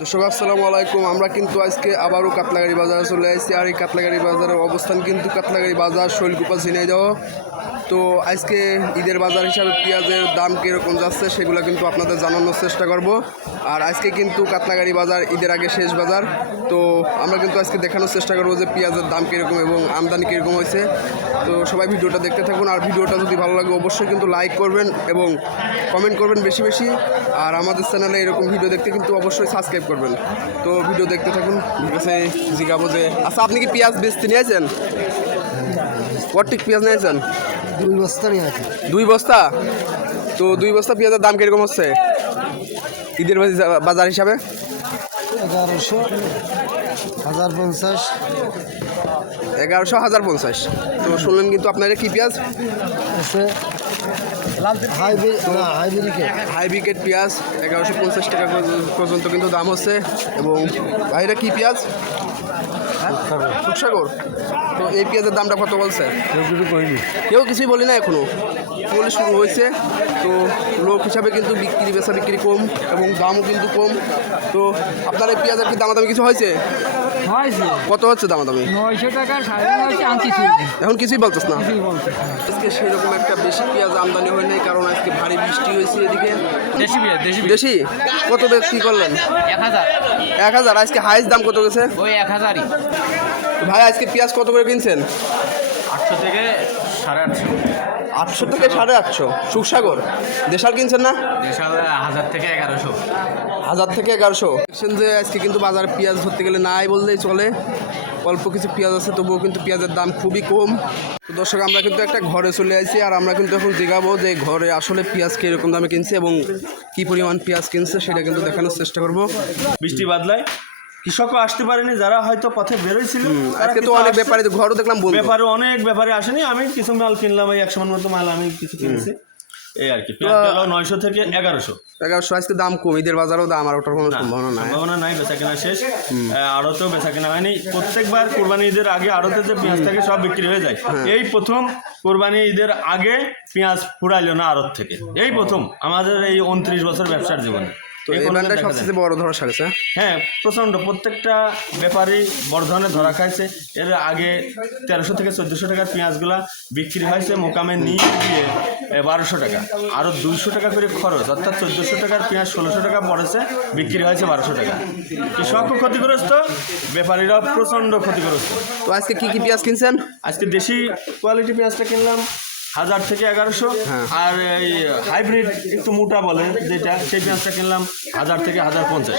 দর্শক আসসালামু আলাইকুম। আমরা কিন্তু আজকে আবারও কাতলাগাড়ি বাজারে চলে আসছি। আর এই কাতলাগাড়ি বাজারের অবস্থান কিন্তু কাতলাগাড়ি বাজার শৈলকুপা ঝিনাইদহ। তো আজকে ঈদের বাজার হিসাবে পেঁয়াজের দাম কীরকম যাচ্ছে সেগুলো কিন্তু আপনাদের জানানোর চেষ্টা করব। আর আজকে কিন্তু কাতলাগাড়ি বাজার ঈদের আগে শেষ বাজার। তো আমরা কিন্তু আজকে দেখানোর চেষ্টা করবো যে পেঁয়াজের দাম কীরকম এবং আমদানি কীরকম হয়েছে। তো সবাই ভিডিওটা দেখতে থাকুন। আর ভিডিওটা যদি ভালো লাগে অবশ্যই কিন্তু লাইক করবেন এবং কমেন্ট করবেন বেশি বেশি। আর আমাদের চ্যানেলে এরকম ভিডিও দেখতে কিন্তু অবশ্যই সাবস্ক্রাইব করবেন। তো ভিডিও দেখতে থাকুন। কাছে জিজ্ঞাবো যে আচ্ছা, আপনি কি পেঁয়াজ বেচতে নিয়েছেন? কটিক পেঁয়াজ নিয়েছেন? 2 বস্তা নিয়ে আছে। 2 বস্তা? তো 2 বস্তা পেঁয়াজের দাম কীরকম হচ্ছে ঈদের বাজার হিসাবে? 1100, 1050। 1100, 1050। তো শুনলেন কিন্তু আপনারা কি পেঁয়াজ আছে হাইব্রিকেট পেঁয়াজ 1150 টাকা পর্যন্ত কিন্তু দাম হচ্ছে। এবং বাইরে কি পেঁয়াজ? সুখসাগর। তো এই পেঁয়াজের দামটা কত বলছে? কেউ কিছুই বলি না এখনো, বলে শুরু হয়েছে। তো লোক হিসাবে কিন্তু বেচা বিক্রি কম এবং দামও কিন্তু কম। তো আপনার এই পেঁয়াজের কি দামাদামি কিছু হয়েছে? কত হচ্ছে দামাদামি? 900 টাকা, 950 আনছি। এখন কিছুই বলতেছ না? আজকে সেরকম একটা বেশি পেঁয়াজ আমদানি হয় নাই, কারণ আজকে ভারী বৃষ্টি হয়েছে এদিকে। দেশি কত কি করলেন? 1000। আজকে হাইস দাম কত গেছে? ওই 1000ই। ভাই আজকে পেঁয়াজ কত করে কিনছেন? 800 থেকে 850। 800 থেকে 850। সুখসাগর দেশাল কিনছেন না? দেশাল 1000 থেকে 1100। 1000 থেকে 1100। দেখছেন যে আজকে কিন্তু বাজারে পেঁয়াজ ধরতে গেলে নাই বললেই চলে। অল্প কিছু পেঁয়াজ আছে, তবুও কিন্তু পেঁয়াজের দাম খুবই কম। তো দর্শক, আমরা কিন্তু একটা ঘরে চলে আসছি। আর আমরা কিন্তু এখন দেখাবো যে ঘরে আসলে পেঁয়াজ কীরকম দামে কিনছে এবং কী পরিমাণ পেঁয়াজ কিনছে সেটা কিন্তু দেখানোর চেষ্টা করবো। বৃষ্টি বাদলায় কৃষকও আসতে পারেনি, যারা হয়তো পথে বেরোয়ছিল। আজকে তো অনেক ব্যাপারে ঘরও দেখলাম বন্ধ। অনেক ব্যাপারে আসেনি। আমি কিছু মাল কিনলাম, এই 100 মন মতো মাল আমি কিছু কিনেছি, এই আর কি। 900 থেকে 1100। আজকে দাম কম, ঈদের বাজারও দাম আর ওটার কোনো সম্ভাবনা নাই। বেচা কেনা শেষ, আড়তেও বেচা কেনা হয়নি। প্রত্যেকবার কোরবানি ঈদের আগে আড়তে যে পেঁয়াজ থাকে সব বিক্রি হয়ে যায়। এই প্রথম কোরবানি ঈদের আগে পেঁয়াজ ফুরাইলো না আড়ত থেকে, এই প্রথম আমাদের এই 29 বছর ব্যবসার জীবনে। তো এই ব্যান্ডটা সবচেয়ে বড় ধরা সারেছে। হ্যাঁ, প্রচণ্ড। প্রত্যেকটা ব্যাপারই বড় ধরনের ধরা খাইছে। এর আগে 1300 থেকে 1400 টাকার পেঁয়াজগুলা বিক্রি হয়েছে মোকামে নিয়ে গিয়ে 1200 টাকা। আরও 200 টাকা করে খরচ, অর্থাৎ 1400 টাকার পেঁয়াজ 1600 টাকা পড়েছে, বিক্রি হয়েছে 1200 টাকা। কৃষকও ক্ষতিগ্রস্ত, ব্যাপারীরাও প্রচণ্ড ক্ষতিগ্রস্ত। তো আজকে কি কি পেঁয়াজ কিনছেন? আজকে দেশি কোয়ালিটি পেঁয়াজটা কিনলাম 1000 থেকে 1100। আর এই হাইব্রিড একটু মোটা বলে যেটা, সেই পেঁয়াজটা কিনলাম 1000 থেকে 1050।